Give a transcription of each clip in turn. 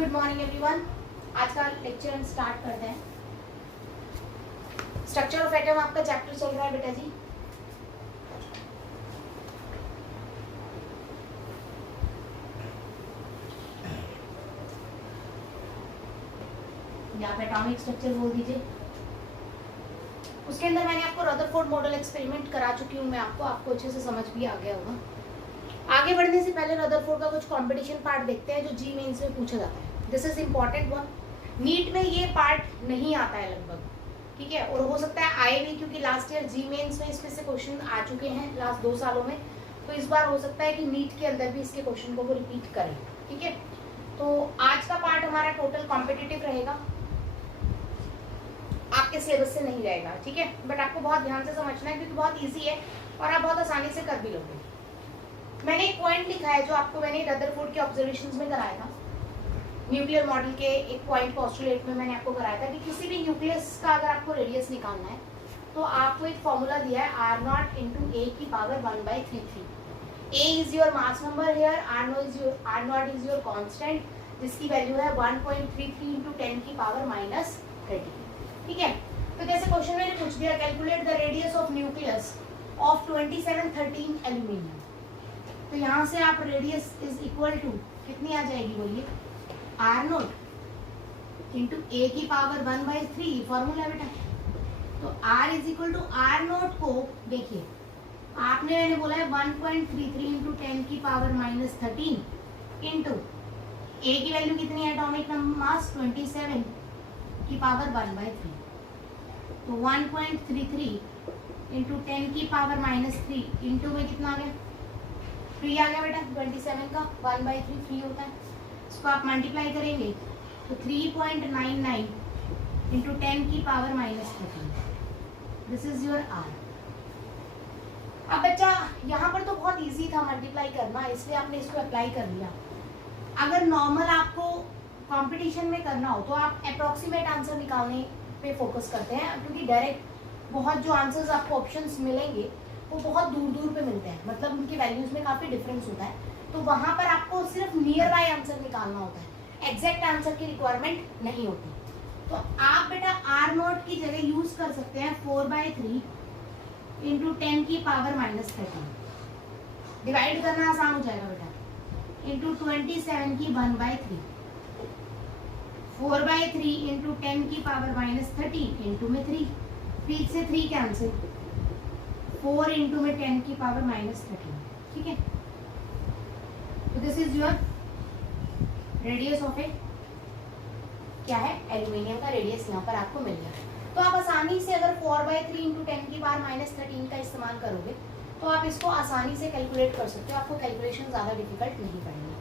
Good morning everyone. आज का lecture हम स्टार्ट करते हैं। स्ट्रक्चर ऑफ एटम आपका चैप्टर चल रहा है बेटा जी। या आप एटॉमिक स्ट्रक्चर बोल दीजिए। उसके अंदर मैंने आपको रदरफोर्ड मॉडल एक्सपेरिमेंट करा चुकी हूँ मैं आपको अच्छे से समझ भी आ गया होगा। आगे बढ़ने से पहले रदरफोर्ड का कुछ कंपटीशन पार्ट देखते हैं जो जी मेंस में पूछा जाता है। This is important one. NEET में ये पार्ट नहीं आता है लगभग, ठीक है, और हो सकता है आए भी, क्योंकि लास्ट ईयर जी मेंस में इसमें से क्वेश्चन आ चुके हैं लास्ट 2 सालों में। तो इस बार हो सकता है कि नीट के अंदर भी इसके क्वेश्चन को वो रिपीट करें, ठीक है। तो आज का पार्ट हमारा टोटल कॉम्पिटिटिव रहेगा, आपके सिलेबस से नहीं रहेगा, ठीक है, बट आपको बहुत ध्यान से समझना है क्योंकि बहुत ईजी है और आप बहुत आसानी से कर भी लोगे। मैंने एक पॉइंट लिखा है जो आपको मैंने रदरफोर्ड के ऑब्जर्वेशंस में कराया था। न्यूक्लियर मॉडल के एक पॉइंट पोस्टुलेट में मैंने आपको कराया था कि किसी भी न्यूक्लियस का अगर आपको रेडियस निकालना है तो आपको एक फॉर्मूला दिया है R0 इंटू ए की power 1/33। A is your mass number here, R0 is your constant जिसकी वैल्यू है 1.33 इंटू 10 की पावर -30, ठीक है। तो जैसे क्वेश्चन मैंने पूछ दिया, calculate the radius of nucleus of 2713 aluminium. तो यहाँ से आप रेडियस इज इक्वल टू कितनी आ जाएगी बोलिए, R0 इंटू ए की पावर 1/3 फॉर्मूला बेटा। तो R is equal to R0 को देखिए, आपने मैंने बोला है 1.33 इंटू 10 की पावर -13 इंटू ए की वैल्यू कितनी है, एटॉमिक मास 27 की पावर 1/3। तो 1.33 इंटू 10 की पावर -3 इंटू में कितना आ गया, 3 आ गया बेटा। 27 का 1/3 3 होता है, इसको आप मल्टीप्लाई करेंगे तो 3.99 इंटू 10 की power -13। This is your R। अब बच्चा यहाँ पर तो बहुत इजी था मल्टीप्लाई करना, इसलिए आपने इसको अप्लाई कर लिया। अगर नॉर्मल आपको कंपटीशन में करना हो तो आप अप्रोक्सीमेट आंसर निकालने पे फोकस करते हैं, क्योंकि डायरेक्ट बहुत जो आंसर्स आपको ऑप्शंस मिलेंगे वो बहुत दूर दूर पे मिलते हैं, मतलब उनकी वैल्यूज में काफ़ी डिफरेंस होता है। तो वहाँ पर आपको सिर्फ नियर बाय आंसर निकालना होता है, एग्जैक्ट आंसर की रिक्वायरमेंट नहीं होती। तो आप बेटा R0 की जगह यूज कर सकते हैं 4/3 इंटू 10 की पावर -13। डिवाइड करना आसान हो जाएगा बेटा, इंटू 27 की 1/3, 4/3 इंटू 10 की पावर -13 इंटू में 3, 3 से 3 कैंसिल, 4 इंटू में 10 की पावर -13, ठीक है। तो this is your radius of A, क्या है, एल्यूमिनियम का रेडियस यहाँ पर आपको मिल गया। तो आप आसानी से अगर 4/3 इंटू 10 की पावर -13 का इस्तेमाल करोगे तो आप इसको आसानी से कैलकुलेट कर सकते हो, आपको कैलकुलेशन ज़्यादा डिफिकल्ट नहीं पड़ेगी।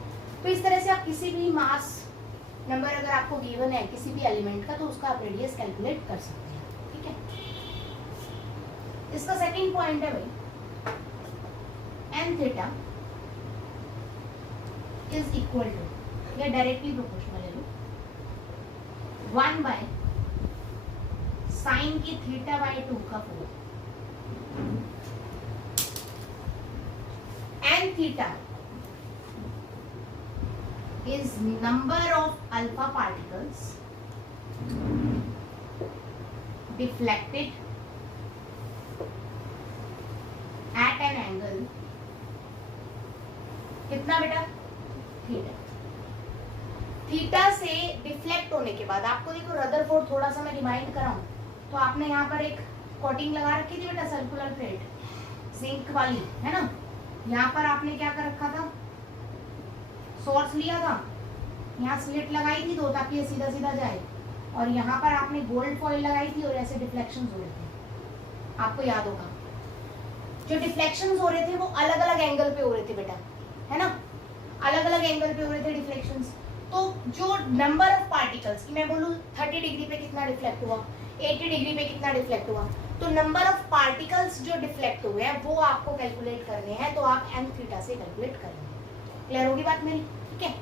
तो इस तरह से आप किसी भी मास नंबर अगर आपको गिवन है किसी भी एलिमेंट का तो उसका आप रेडियस कैलकुलेट कर सकते हैं, ठीक है। इसका सेकंड पॉइंट है भाई, n theta is equal to, या डायरेक्टली प्रोपोर्शनल ले लो, 1 sin की θ/2 का 4। n theta is number of alpha particles deflected at an angle कितना बेटा, थीटा। थीटा से डिफ्लेक्ट होने के बाद आपको देखो रदरफोर्ड, थोड़ा सा मैं रिमाइंड कराऊं तो आपने यहाँ पर एक कोटिंग लगा रखी थी बेटा, सर्कुलर प्लेट जिंक वाली, है ना। यहाँ पर आपने क्या कर रखा था, सोर्स लिया था, यहाँ स्लिट लगाई थी 2 ताकि ये सीधा सीधा जाए, और यहाँ पर आपने गोल्ड फॉइल लगाई थी और ऐसे डिफ्लेक्शंस हो रहे थे, आपको याद होगा। जो डिफ्लेक्शंस हो रहे थे वो अलग अलग एंगल पे हो रहे थे बेटा, है ना, अलग अलग एंगल पे हो रहे थे डिफ्लेक्शंस। तो जो नंबर ऑफ पार्टिकल्स की मैं बोलूँ 30 डिग्री पे कितना डिफ्लेक्ट हुआ, 80 डिग्री पे कितना डिफ्लेक्ट हुआ, तो नंबर ऑफ पार्टिकल्स जो डिफ्लेक्ट हुए हैं वो आपको कैलकुलेट करने हैं, तो आप n थीटा से कैलकुलेट करेंगे। क्लियर होगी बात मेरी, ठीक है।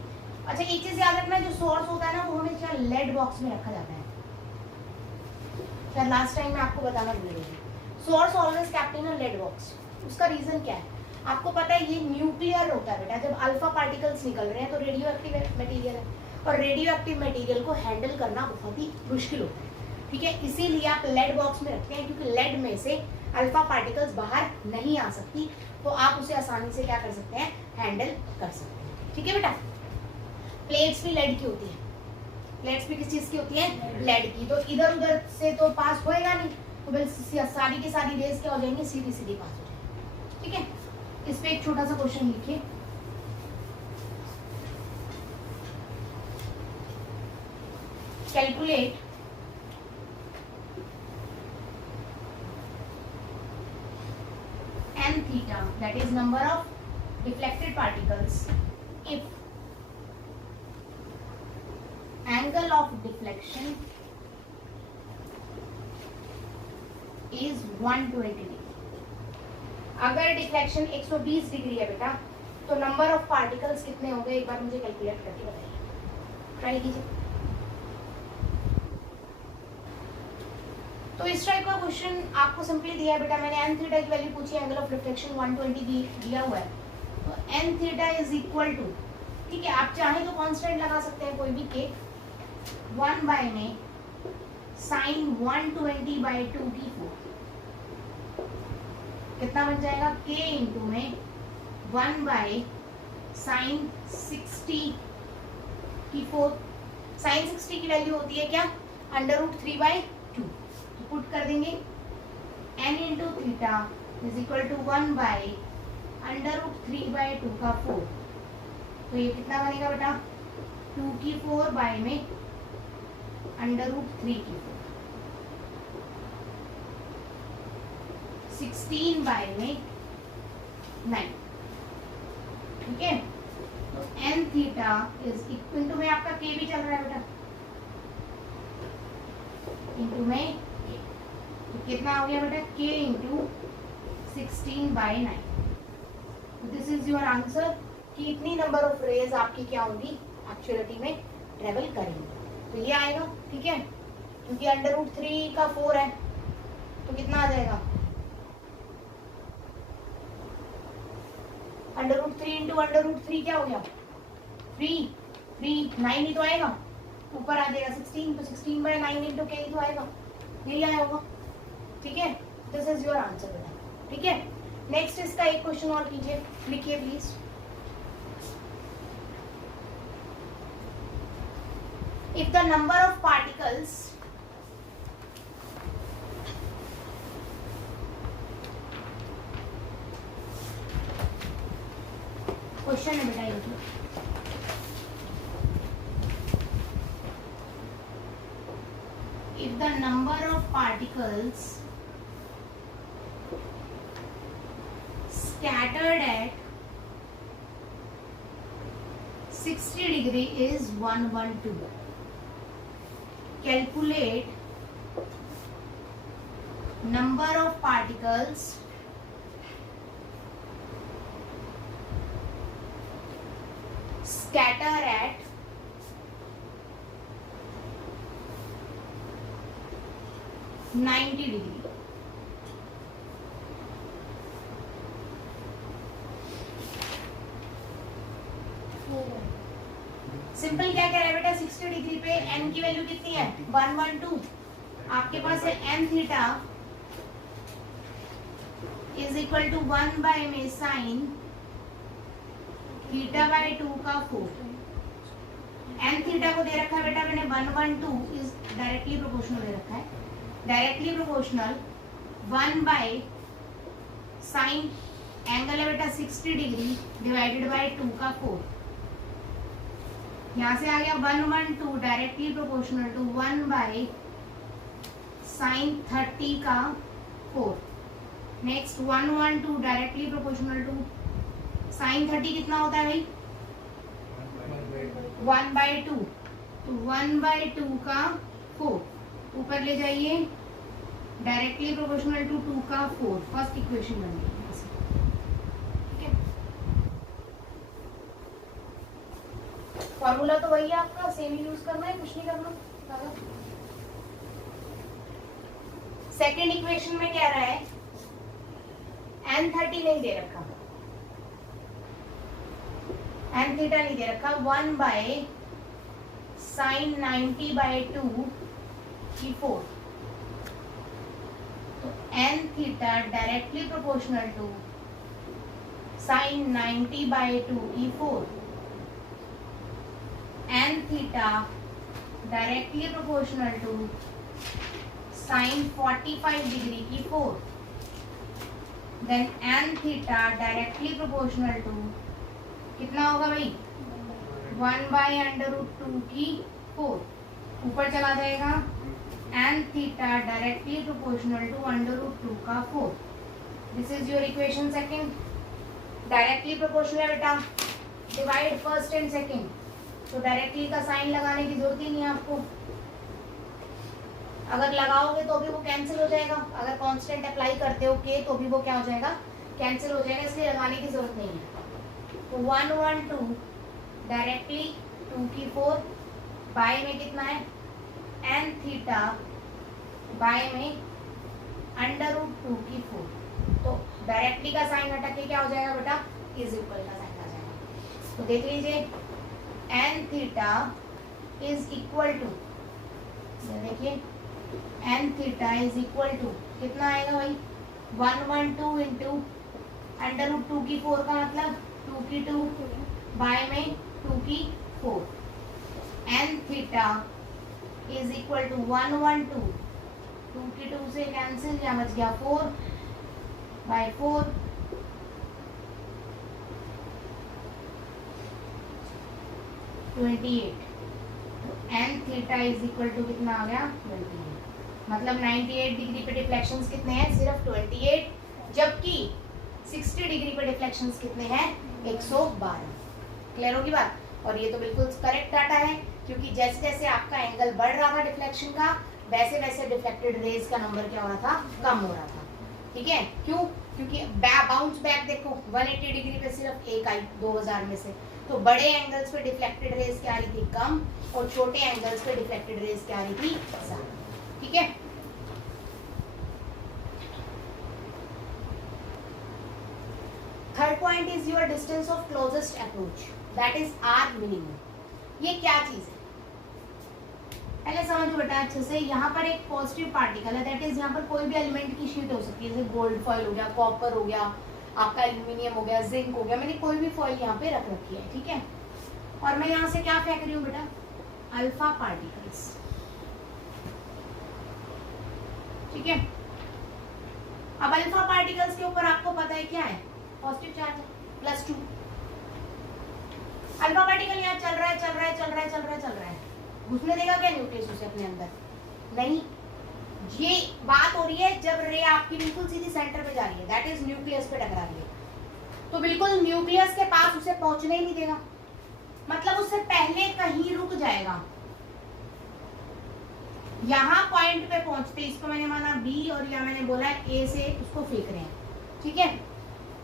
अच्छा एक चीज याद रखना, जो सोर्स होता है ना वो हमेशा लेड बॉक्स में रखा जाता है। शायद लास्ट टाइम मैं आपको बताना भूल गई, source always kept in a lead box. उसका रीजन क्या है, आपको पता है ये न्यूक्लियर होता है बेटा, जब अल्फा पार्टिकल्स निकल रहे हैं तो रेडियो एक्टिव मटेरियल है, और रेडियो एक्टिव मटेरियल को हैंडल करना बहुत ही मुश्किल होता है, ठीक है। इसीलिए आप लेड बॉक्स में रखते हैं, क्योंकि लेड में से अल्फा पार्टिकल्स बाहर नहीं आ सकती, तो आप उसे आसानी से क्या कर सकते हैं, हैंडल कर सकते हैं, ठीक है बेटा। प्लेट्स भी लेड की होती है, प्लेट्स भी किस चीज की होती है, लेड की। तो इधर उधर से तो पास होएगा नहीं, तो बिल्कुल सारी की सारी रेज क्या हो जाएंगी, सीधी सीधी पास हो जाएंगी, ठीक है। इस पे एक छोटा सा क्वेश्चन लिखिए, calculate n theta, that is number of deflected particles, if angle of deflection is 120 degree. अगर डिफ्लेक्शन 120 डिग्री है बेटा, तो नंबर ऑफ पार्टिकल्स कितने होंगे, एक बार मुझे कैलकुलेट करके बताइए, ट्राई कीजिए। तो इस टाइप का क्वेश्चन आपको सिंपली दिया है बेटा, मैंने n थीटा की वैल्यू पूछी, एंगल ऑफ डिफ्लेक्शन 120 दिया हुआ है, तो n theta is equal to, ठीक है, आप चाहें तो कांस्टेंट लगा सकते हैं कोई भी के, 1 बाय में साइन 120/2 की 4, कितना बन जाएगा, k इंटू में 1 बाय साइन 60 की 4। साइन 60 की वैल्यू होती है क्या, √3/2, पुट कर देंगे, n into theta is equal to 1 by √3/2 का 4, तो ये कितना बनेगा बेटा, 2 की 4 बाय में √3 की 4, 16 बाय में 9, ठीक है। तो n theta is equal to में आपका k भी चल रहा है बेटा, इंटू में तो कितना हो गया बेटा, k into 16/9। This is your answer कि इतनी नंबर ऑफ रेज आपकी क्या होंगी, एक्चुअलिटी में ट्रेवल करेंगी, तो ये आएगा, ठीक है, क्योंकि √3 का 4 है, तो कितना आ जाएगा, √3 इंटू √3 क्या हो गया, 3 9 ही तो आएगा, ऊपर आ जाएगा 16, तो 16/9 इंटू k ही तो आएगा, यही आया होगा, ठीक है। दिस इज योर आंसर बेटा, ठीक है। नेक्स्ट इसका एक क्वेश्चन और कीजिए, लिखिए please, if the number of particles question है बेटा ये, if the number of particles scattered at 60 degree is 112, calculate number of particles scatter at 90 degree. Simple क्या कह रहा है बेटा, 60 डिग्री पे n की वैल्यू कितनी है, 112, आपके पास है n theta is equal to 1 by में साइन θ/2 का 4। n थीटा को दे रखा है बेटा मैंने 112 इज डायरेक्टली प्रोपोर्शनल दे रखा है, directly proportional 1 by sign angle है बेटा 60 डिग्री डिवाइडेड बाय 2 का 4, यहाँ से आ गया 112 directly proportional to 1 by sine 30 का 4। Next 112 directly proportional to sine 30 कितना होता है भाई, 1/2, तो 1/2 का 4 ऊपर ले जाइए, डायरेक्टली प्रोपोर्शनल टू 2 का 4, फर्स्ट इक्वेशन बन गई, ठीक है। फॉर्मूला तो वही है आपका, सेम यूज करना है, कुछ नहीं करना। सेकेंड इक्वेशन में क्या रहा है, n30 नहीं दे रखा, n थीटा नहीं दे रखा, 1 बाय साइन 90/2 की 4, तो n theta directly proportional to sine 90/2 की 4, n theta directly proportional to sine 45 degree की 4, then n theta directly proportional to कितना होगा भाई 1/√2 की 4, ऊपर चला जाएगा n theta directly proportional to √2 का 4. This is your equation second. Directly proportional है बेटा, डिवाइड फर्स्ट एंड सेकंड, तो डायरेक्टली का साइन लगाने की जरूरत ही नहीं है आपको. अगर लगाओगे तो भी वो कैंसिल हो जाएगा, अगर कांस्टेंट अप्लाई करते हो के तो भी वो क्या हो जाएगा, कैंसिल हो जाएगा, इसलिए लगाने की जरूरत नहीं है. तो 1 1 2 डायरेक्टली 2 की 4, बाय में कितना है n थीटा, बाय में √2 की 4, तो डायरेक्टली का साइन हटा के क्या हो जाएगा बेटा, इज इक्वल का साइन आ जाएगा. तो देख लीजिए n theta is equal to, देखिए n theta is equal to कितना आएगा भाई 112 इंटू √2 की 4 का मतलब 2 की 2, बाय में 2 की 4, n theta is equal to 112, 2 की 2 से कैंसिल, क्या बच गया 4 बाय 4, तो n theta is equal to कितना आ गया 28. मतलब 98 डिग्री पे डिफ्लेक्शंस कितने हैं, सिर्फ 28, जबकि 60 डिग्री पे डिफ्लेक्शंस कितने हैं 112. क्लियर होगी बात. और ये तो बिल्कुल करेक्ट डाटा है, क्योंकि जैसे जैसे आपका एंगल बढ़ रहा था डिफ्लेक्शन का, वैसे वैसे डिफ्लेक्टेड रेज का नंबर क्या हो रहा था, कम हो रहा था. ठीक है, क्यों, क्योंकि बाउंस बैक देखो 180 डिग्री पे सिर्फ एक आई 2000 में से, तो बड़े एंगल्स पे डिफ्लेक्टेड रेज क्या आ रही थी कम, और छोटे एंगल्स पे डिफ्लेक्टेड रेज क्या आ रही थी ज्यादा. ठीक है, third point is your distance of closest approach, that is R minimum. ये क्या चीज है पहले समझो बेटा अच्छे से. यहाँ पर एक पॉजिटिव पार्टिकल है, दैट इज यहाँ पर कोई भी एलिमेंट की शीट हो सकती है, जैसे गोल्ड फॉइल हो गया, कॉपर हो गया, आपका एल्यूमिनियम हो गया, जिंक हो गया, मैंने कोई भी फॉइल यहाँ पे रख रखी है. ठीक है, और मैं यहाँ से क्या फेंक रही हूँ बेटा, अल्फा पार्टिकल्स. ठीक है, अब अल्फा पार्टिकल्स के ऊपर आपको पता है क्या है, पॉजिटिव चार्ज है +2. अल्फा पार्टिकल यहाँ चल रहा है चल रहा है चल रहा है चल रहा है चल रहा है, घुसने देगा क्या न्यूक्लियस उसे अपने अंदर, नहीं. ये बात हो रही है जब रे आपकी बिल्कुल सीधी सेंटर पे जा रही है, दैट इज न्यूक्लियस पे टकरा रही है, तो बिल्कुल न्यूक्लियस के पास उसे पहुंचने ही नहीं देगा, मतलब उससे पहले कहीं रुक जाएगा. यहाँ पॉइंट पे पहुंचते, इसको मैंने माना बी और यहाँ मैंने बोला ए से उसको फेंक रहे हैं. ठीक है,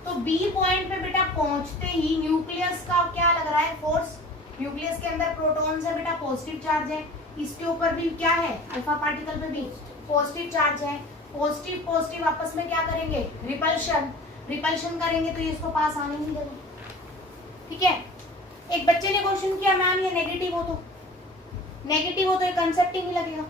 तो बी पॉइंट पे बेटा पहुंचते ही न्यूक्लियस का क्या लग रहा है फोर्स, न्यूक्लियस के अंदर प्रोटॉन्स है बेटा, पॉजिटिव चार्ज है, इसके ऊपर भी क्या है अल्फा पार्टिकल पे भी पॉजिटिव चार्ज है. पॉजिटिव पॉजिटिव आपस में क्या करेंगे, रिपल्शन, रिपल्शन करेंगे, तो ये इसको पास आने नहीं देगा. ठीक है, एक बच्चे ने क्वेश्चन किया मैम ये नेगेटिव हो, तो नेगेटिव हो तो ये कंसेप्ट ही नहीं लगेगा,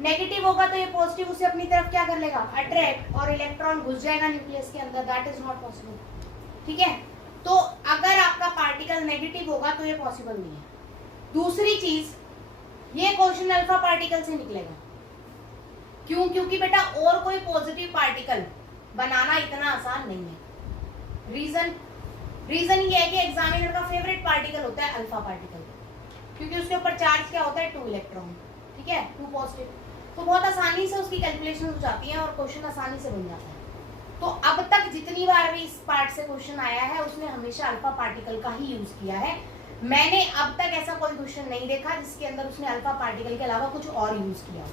नेगेटिव होगा तो ये पॉजिटिव उसे अपनी तरफ क्या कर लेगा, अट्रैक्ट, और इलेक्ट्रॉन घुस जाएगा न्यूक्लियस के अंदर, दैट इज नॉट पॉसिबल. ठीक है, तो अगर आपका पार्टिकल नेगेटिव होगा तो ये पॉसिबल नहीं है. दूसरी चीज, ये क्वेश्चन अल्फा पार्टिकल से निकलेगा, क्यों, क्योंकि बेटा और कोई पॉजिटिव पार्टिकल बनाना इतना आसान नहीं है. रीजन ये है कि एग्जामिनर का फेवरेट पार्टिकल होता है अल्फा पार्टिकल, क्योंकि उसके ऊपर चार्ज क्या होता है 2 इलेक्ट्रॉन. ठीक है, 2 पॉजिटिव, तो बहुत आसानी से उसकी कैलकुलेशन हो जाती है और क्वेश्चन आसानी से बन जाता है. तो अब तक जितनी बार भी इस पार्ट से क्वेश्चन आया है उसने हमेशा अल्फा पार्टिकल का ही यूज किया है. मैंने अब तक ऐसा कोई क्वेश्चन नहीं देखा जिसके अंदर उसने अल्फा पार्टिकल के अलावा कुछ और यूज किया.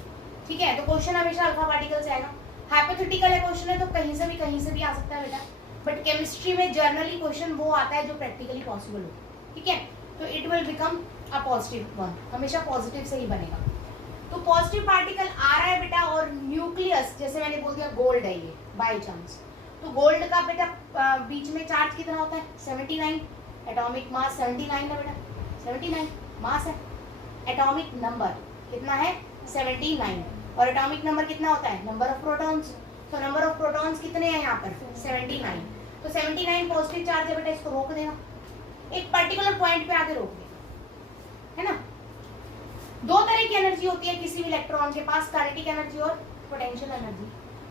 ठीक है, तो क्वेश्चन हमेशा अल्फा पार्टिकल से आएगा. हाइपोथेटिकल है क्वेश्चन है तो कहीं से भी आ सकता है बेटा, बट केमिस्ट्री में जनरली क्वेश्चन वो आता है जो प्रैक्टिकली पॉसिबल हो. ठीक है, तो it will become a positive one, हमेशा पॉजिटिव से ही बनेगा. तो पॉजिटिव पार्टिकल आ रहा है बेटा, और न्यूक्लियस जैसे मैंने बोल दिया गोल्ड है ये बाय चांस, तो गोल्ड का बेटा बीच में चार्ज कितना होता है 79, एटॉमिक मास 79 है बेटा, 79 मास है. एटॉमिक नंबर कितना है 79, और एटॉमिक नंबर कितना होता है नंबर ऑफ प्रोटॉन्स, तो नंबर ऑफ प्रोटॉन्स कितने हैं यहाँ पर 79, तो 79 पॉजिटिव चार्ज है बेटा, इसको रोक देगा, एक पर्टिकुलर पॉइंट पे आके रोक देगा, है ना। दो तरह की एनर्जी होती है किसी भी इलेक्ट्रॉन के पास, काइनेटिक एनर्जी और पोटेंशियल एनर्जी।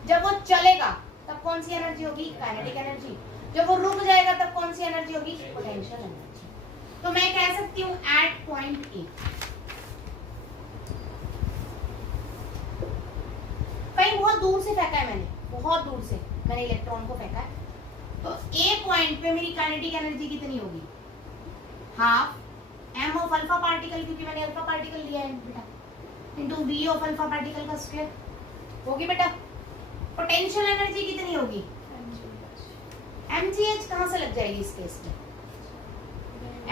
जब वो चलेगा तब कौन सी एनर्जी होगी काइनेटिक एनर्जी, जब वो रुक जाएगा तब कौन सी एनर्जी होगी पोटेंशियल एनर्जी। तो मैं कह सकती हूँ एट पॉइंट ए, कहीं बहुत दूर से फेंका है मैंने, बहुत दूर से मैंने इलेक्ट्रॉन को फेंका है, तो ए पॉइंट पे मेरी काइनेटिक एनर्जी कितनी होगी half m of alpha particle, क्योंकि मैंने अल्फा पार्टिकल लिया है बेटा, into v of alpha particle का स्क्वायर होगी बेटा। पोटेंशियल एनर्जी कितनी होगी mgh, कहां से लग जाएगी इस केस में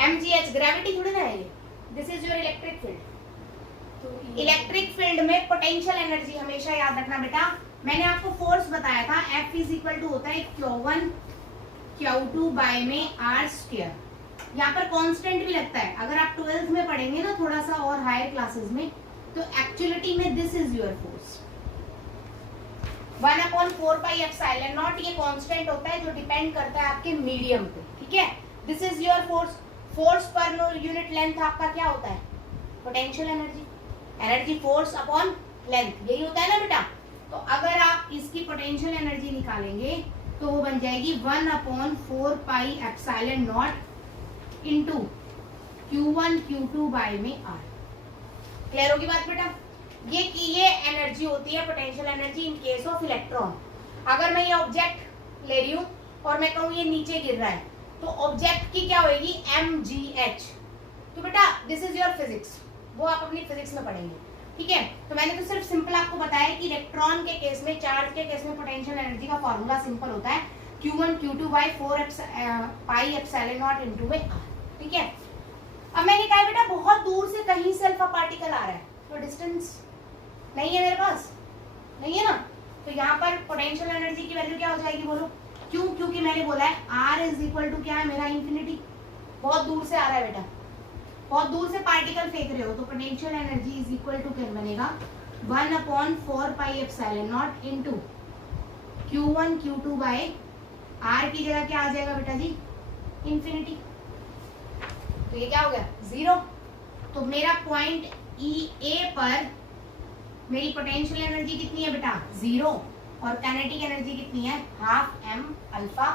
mgh, ग्रेविटी थोड़ी ना है ये, this is your electric field. Electric field में पोटेंशियल एनर्जी हमेशा याद रखना बेटा, मैंने आपको फोर्स बताया था F इज इक्वल टू होता है Q1 Q2 बाय में R स्क्वायर, यहाँ पर कांस्टेंट भी लगता है, अगर आप 12th में पढ़ेंगे ना थोड़ा सा और हायर क्लासेस में, तो एक्चुअलिटी में this is your force 1/4 pi epsilon not, ये कांस्टेंट होता है जो डिपेंड करता है आपके मीडियम पे, ठीक है। This is your force, force per unit length आपका क्या होता है potential energy, energy force upon length, यही होता है ना बेटा। तो अगर आप इसकी पोटेंशियल एनर्जी निकालेंगे तो वो बन जाएगी 1/4 pi epsilon naught into Q1 Q2 by में R। क्लियर होगी बात बेटा, ये एनर्जी होती है potential energy in case of electron. अगर मैं ये ऑब्जेक्ट ले रही हूँ और मैं कहूँ ये नीचे गिर रहा है, तो ऑब्जेक्ट की क्या होगी mgh, तो बेटा दिस इज योर फिजिक्स, वो आप अपनी फिजिक्स में पढ़ेंगे, ठीक है। तो मैंने तो सिर्फ सिंपल आपको बताया कि इलेक्ट्रॉन के केस में, चार्ज के केस में पोटेंशियल एनर्जी का फॉर्मूला सिंपल होता है Q1 Q2 by 4 pi epsilon naught into में R, ठीक है। अब मैंने कहा बेटा बहुत दूर से कहीं से अल्फा पार्टिकल आ रहा है, तो डिस्टेंस नहीं है मेरे पास, नहीं है ना, तो यहाँ पर पोटेंशियल एनर्जी की वैल्यू क्या हो जाएगी बोलो, क्यों, क्योंकि मैंने बोला है R इज इक्वल टू क्या है मेरा इंफिनिटी, बहुत दूर से आ रहा है बेटा, बहुत दूर से पार्टिकल फेंक रहे हो, तो potential energy is equal to क्या बनेगा 1/4 pi epsilon naught into Q1 Q2 by R की जगह क्या आ जाएगा बेटा जी इंफिनिटी, तो ये क्या हो गया 0। तो मेरा पॉइंट E A पर मेरी पोटेंशियल एनर्जी कितनी है बेटा 0, और काइनेटिक एनर्जी कितनी है half m alpha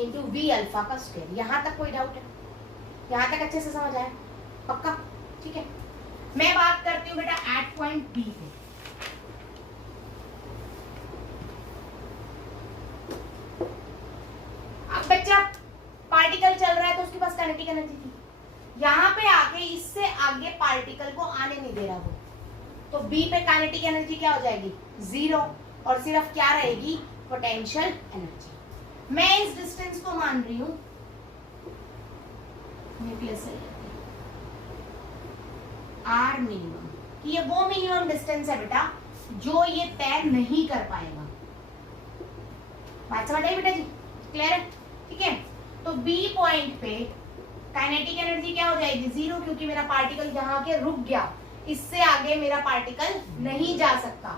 into v alpha का स्क्वायर। यहाँ तक कोई डाउट है, यहाँ तक अच्छे से समझ आया पक्का, ठीक है। मैं बात करती हूँ बेटा एट पॉइंट बी पे, अब बच्चा पार्टिकल चल रहा है तो उसके पास काइनेटिक एनर्जी थी, यहाँ पे आके इससे आगे पार्टिकल को आने नहीं दे रहा वो, तो बी पे काइनेटिक एनर्जी क्या हो जाएगी 0, और सिर्फ क्या रहेगी पोटेंशियल एनर्जी। मैं इस डिस्टेंस को मान रही हूं R मिनिमम, कि ये वो मिनिमम डिस्टेंस है बेटा जो ये तय नहीं कर पाएगा। बात समझ आई बेटा जी, क्लियर है, ठीक है। तो बी पॉइंट पे काइनेटिक एनर्जी क्या हो जाएगी 0, क्योंकि मेरा पार्टिकल यहाँ के रुक गया, इससे आगे मेरा पार्टिकल नहीं जा सकता,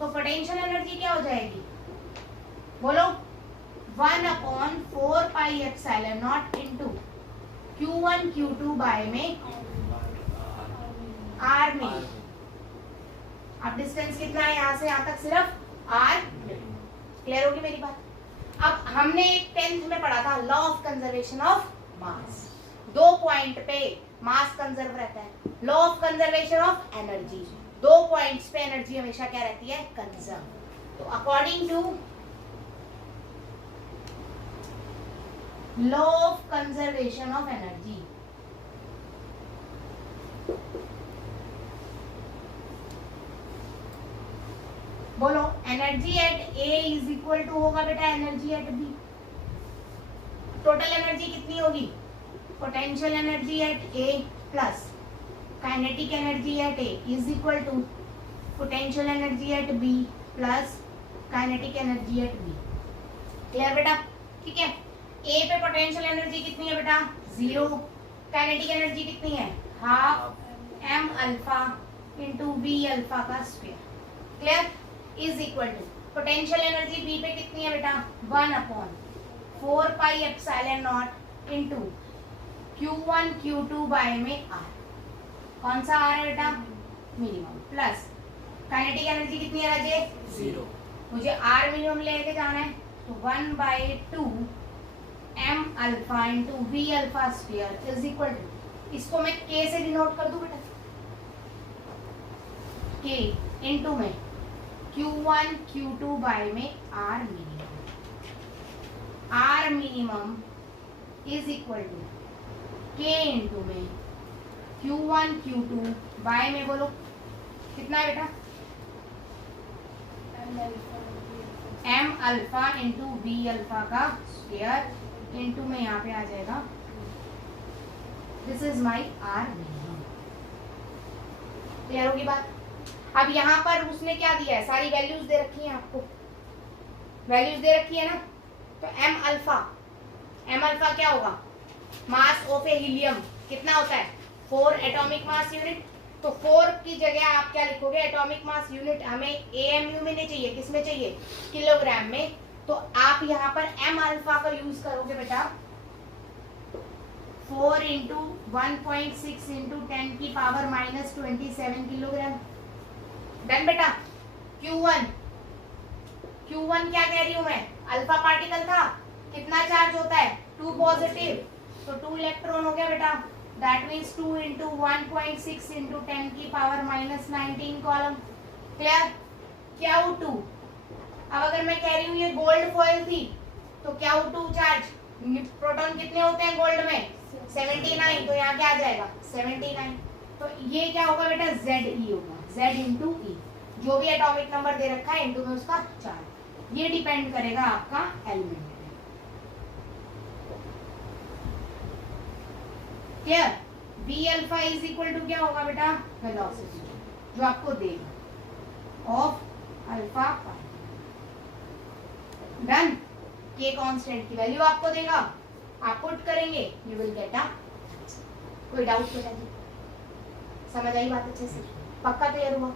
तो पोटेंशियल एनर्जी क्या हो जाएगी बोलो 1/4 pi epsilon naught into Q1 Q2 by में R में। अब डिस्टेंस कितना है यहाँ से यहाँ तक सिर्फ R, क्लियर होगी मेरी बात। अब हमने 10th में पढ़ा था law of conservation of mass, 2 point पे मास कंजर्व रहता है, law of conservation of energy, 2 points पे एनर्जी हमेशा क्या रहती है कंजर्व। तो according to law of conservation of energy, बोलो energy at A is equal to होगा बेटा energy at B. Total energy कितनी होगी potential energy at A plus kinetic energy at A is equal to potential energy at B plus kinetic energy at B. Clear बेटा, ठीक है। ए पे potential energy कितनी है बेटा 0, काइनेटिक एनर्जी कितनी है half m alpha into v alpha का square, clear, is equal to potential energy B पे कितनी है बेटा 1/4 pi epsilon naught into Q1 Q2 by में R, कौन सा R है बेटा मिनिमम, प्लस काइनेटिक एनर्जी कितनी है राजे 0, मुझे R मिनिमम लेके जाना है तो 1/2 m alpha into v alpha square is equal to, इसको मैं K से डिनोट कर दूं बेटा, K इंटू में Q1 Q2 बाय में R minimum, R minimum is equal to K into में Q1 Q2 बाय में बोलो कितना है बेटा m alpha into v alpha का स्क्वायर इंटू में यहाँ पे आ जाएगा, this is my R minimum, clear होगी बात। अब यहाँ पर उसने क्या दिया है, सारी वैल्यूज दे रखी हैं आपको, वैल्यूज दे रखी है ना, तो m अल्फा क्या होगा, मास ऑफ ए हीलियम कितना होता है 4 एटॉमिक मास यूनिट, तो 4 की जगह आप क्या लिखोगे एटॉमिक मास यूनिट, हमें एएमयू में नहीं चाहिए, किसमें चाहिए किलोग्राम में, तो आप यहाँ पर m अल्फा का यूज करोगे बेटा 4 इंटू 1.6 इंटू 10 की पावर -27 किलोग्राम, डन बेटा। Q1 क्या कह रही हूं मैं, अल्फा पार्टिकल था, कितना चार्ज होता है 2 पॉजिटिव, तो 2 इलेक्ट्रॉन हो गया बेटा, दैट मीन्स 2 इंटू 1.6 इंटू 10 की पावर -19 कॉलम, क्लियर। Q2, अब अगर मैं कह रही हूँ ये गोल्ड फॉइल थी तो Q2 चार्ज, प्रोटॉन कितने होते हैं गोल्ड में 79, तो यहाँ क्या आ जाएगा 79, तो ये क्या होगा बेटा Ze होगा, Z इंटू ई, जो भी एटॉमिक नंबर दे रखा है इंटू में उसका चार्ज, ये डिपेंड करेगा आपका एलिमेंट पे, clear. V alpha is equal to क्या होगा बेटा वेलोसिटी, जो आपको देगा of alpha, done. K constant की वैल्यू आपको देगा, आप पुट करेंगे, यू विल गेट अ, कोई डाउट बेटा जी, समझ आई बात अच्छे से, पक्का क्लियर हुआ।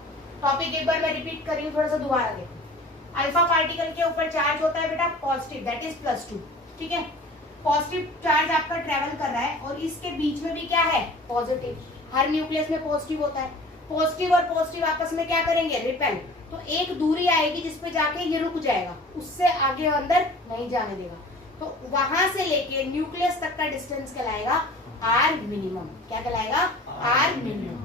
टॉपिक एक बार मैं रिपीट कर रही हूँ, थोड़ा सा दोबारा देखो। अल्फा पार्टिकल के ऊपर चार्ज होता है बेटा पॉजिटिव, दैट इज +2, ठीक है, पॉजिटिव चार्ज आपका ट्रेवल कर रहा है और इसके बीच में भी क्या है पॉजिटिव, हर न्यूक्लियस में पॉजिटिव होता है, पॉजिटिव और पॉजिटिव आपस में क्या करेंगे रिपेल, तो एक दूरी आएगी जिसपे जाके ये रुक जाएगा, उससे आगे अंदर नहीं जाने देगा, तो वहां से लेके न्यूक्लियस तक का डिस्टेंस कहलाएगा R मिनिमम, क्या कहलाएगा R मिनिमम।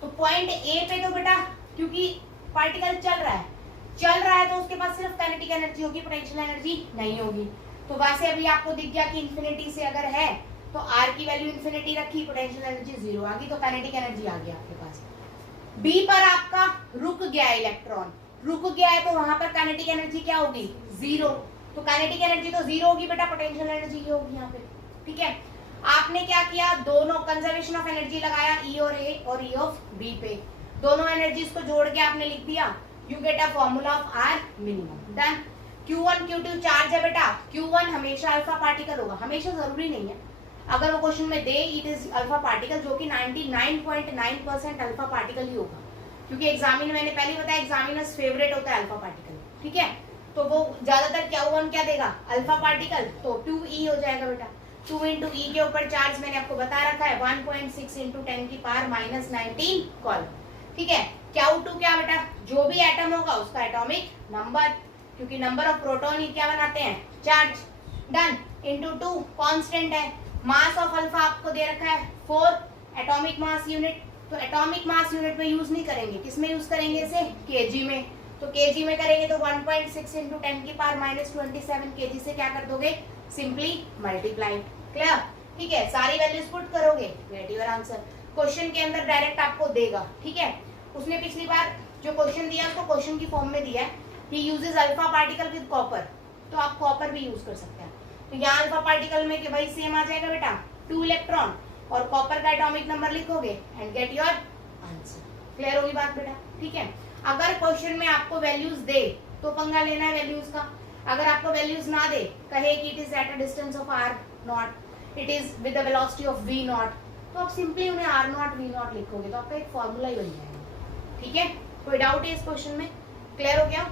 तो पॉइंट ए पे तो बेटा क्योंकि पार्टिकल चल रहा है तो उसके पास सिर्फ काइनेटिक एनर्जी होगी, पोटेंशियल एनर्जी नहीं होगी, तो वैसे अभी आपको दिख गया कि इन्फिनिटी से अगर है तो R की वैल्यू इन्फिनिटी रखी, पोटेंशियल एनर्जी 0 आ गई, तो काइनेटिक एनर्जी आ गई आपके पास। बी पर आपका रुक गया इलेक्ट्रॉन, रुक गया है तो वहां पर काइनेटिक एनर्जी क्या होगी 0, तो काइनेटिक एनर्जी तो 0 होगी बेटा, पोटेंशियल एनर्जी ये होगी यहाँ पे, ठीक है। आपने क्या किया, दोनों कंजर्वेशन ऑफ एनर्जी लगाया E और A और E ऑफ B पे, दोनों एनर्जीज को जोड़ के आपने लिख दिया, you get a formula of R minimum, done. Q1 Q2 charge है बेटा, Q1 हमेशा अल्फा पार्टिकल होगा, हमेशा जरूरी नहीं है, अगर वो क्वेश्चन में दे इट इज अल्फा पार्टिकल, जो कि 99.9% अल्फा पार्टिकल ही होगा, क्योंकि एग्जामिनर, मैंने पहले बताया एग्जामिनर्स फेवरेट होता है अल्फा पार्टिकल, ठीक है, तो वो ज्यादातर Q1 क्या देगा अल्फा पार्टिकल, तो 2E हो जाएगा बेटा, 2 इंटू ई के ऊपर चार्ज मैंने आपको बता रखा है 1.6 इंटू 10 की पावर -19 कॉलम, ठीक है। Q2 क्या बेटा, जो भी एटम होगा उसका एटॉमिक नंबर, क्योंकि नंबर ऑफ प्रोटॉन ही क्या बनाते हैं चार्ज, डन, इंटू 2 कांस्टेंट है, मास ऑफ अल्फा आपको दे रखा है 4 एटॉमिक मास यूनिट, तो एटॉमिक मास यूनिट में यूज नहीं करेंगे, किसमें यूज करेंगे इसे केजी में, तो केजी में करेंगे तो 1.6 इंटू 10 की पावर -27 केजी से क्या कर दोगे सिंपली मल्टीप्लाई, क्लियर, ठीक है। सारी वैल्यूज पुट करोगे, गेट योर आंसर, क्वेश्चन के अंदर डायरेक्ट आपको देगा, ठीक है। उसने पिछली बार जो क्वेश्चन दिया उसको क्वेश्चन की फॉर्म में दिया है, he uses alpha particle with copper, तो आप कॉपर भी यूज कर सकते हैं, तो यहाँ अल्फा पार्टिकल में कि भाई सेम आ जाएगा बेटा 2 इलेक्ट्रॉन, और कॉपर का एटॉमिक नंबर लिखोगे and get your answer, clear होगी बात बेटा, ठीक है। अगर क्वेश्चन में आपको वैल्यूज दे तो पंगा लेना है वैल्यूज का, अगर आपको वैल्यूज ना दे, कहे कि it is at a distance of r not, it is with the velocity of v not, तो आप सिंपली उन्हें आर नॉट वी नॉट लिखोगे तो आपका एक फॉर्मूला ही बन जाएगा। ठीक है, कोई डाउट है इस क्वेश्चन में? क्लियर हो गया?